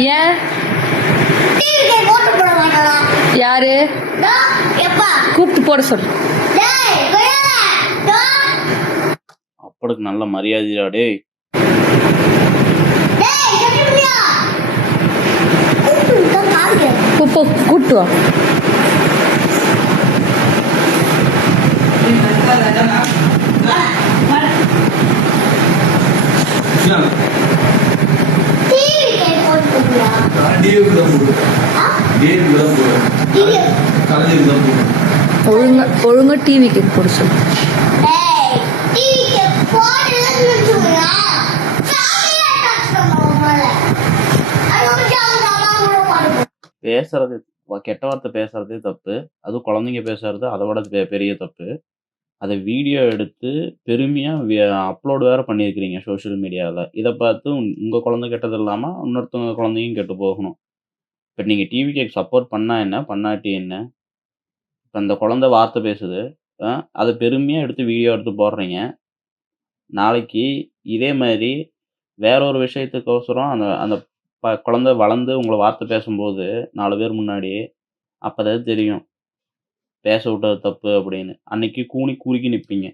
ஏன் யாரு கூப்பிட்டு போட சொல்லு. அப்பளுக்கு நல்ல மரியாதையா டேய். கூட்டு வா. ஒழுங்கா டிவிக்கு போட சொல்லு. பேசுறது கெட்ட வார்த்தை பேசுறதே தப்பு. அதுவும் குழந்தைங்க பேசுறது அதை விட பெரிய தப்பு. அதை வீடியோ எடுத்து பெருமையா அப்லோடு வேற பண்ணியிருக்கிறீங்க சோஷியல் மீடியாவில். இதை பார்த்து உங்கள் குழந்தை கெட்டது இல்லாமல் இன்னொருத்தவங்க குழந்தையும் கெட்டு போகணும். இப்போ நீங்கள் டிவிக்கு சப்போர்ட் பண்ணா என்ன, பண்ணாட்டி என்ன? இப்போ அந்த குழந்தை வார்த்தை பேசுது, அதை பெருமையாக எடுத்து வீடியோ எடுத்து போடுறீங்க. நாளைக்கு இதே மாதிரி வேற ஒரு விஷயத்துக்கோசரம் அந்த அந்த குழந்தை வளர்ந்து உங்களை வார்த்தை பேசும்போது 4 பேர் முன்னாடி அப்போதான் தெரியும் பேச விட்டது தப்பு அப்படின்னு. அன்னைக்கு கூனி குறுக்கி நிற்பீங்க.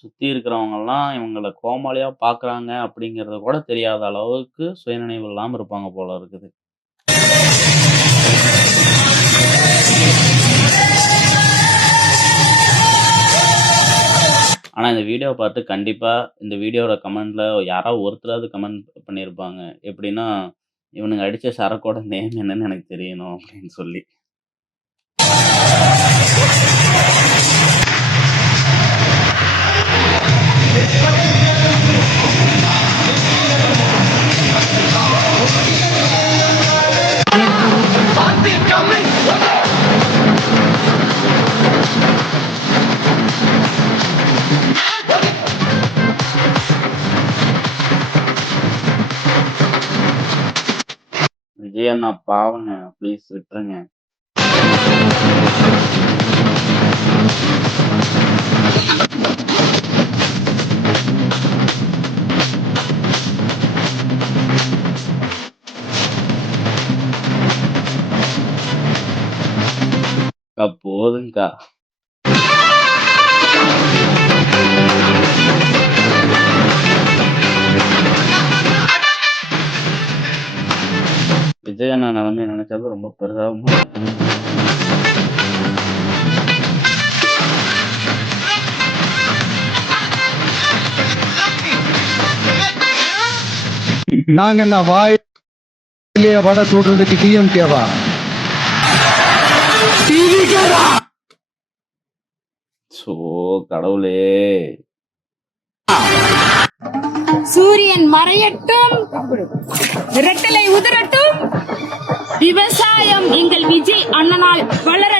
சுற்றி இருக்கிறவங்கெல்லாம் இவங்களை கோமாளியாக பார்க்குறாங்க அப்படிங்கிறத கூட தெரியாத அளவுக்கு சுயநினைவு இல்லாமல் இருப்பாங்க போல இருக்குது. ஆனால் இந்த வீடியோவை பார்த்து கண்டிப்பாக இந்த வீடியோவோட கமெண்டில் யாராவது ஒருத்தராவது கமெண்ட் பண்ணியிருப்பாங்க. எப்படின்னா, இவனுங்க அடித்த சரக்கோட நேம் என்னன்னு எனக்கு தெரியணும் அப்படின்னு சொல்லி. விஜய் அண்ணா பாவங்க, ப்ளீஸ் விட்டுருங்க. போதுங்கக்கா. விஜய் அண்ணா நிலைமை நினைச்சாலும் ரொம்ப பெரிதாகும். நாங்க என்ன வாயிலே வடை சொல்றதுக்கு டிஎம்கேவா? சோ கடவுளே. சூரியன் மறையட்டும், இரட்டலை உதிரட்டும், விவசாயம் எங்கள் விஜய் அண்ணனால் வளர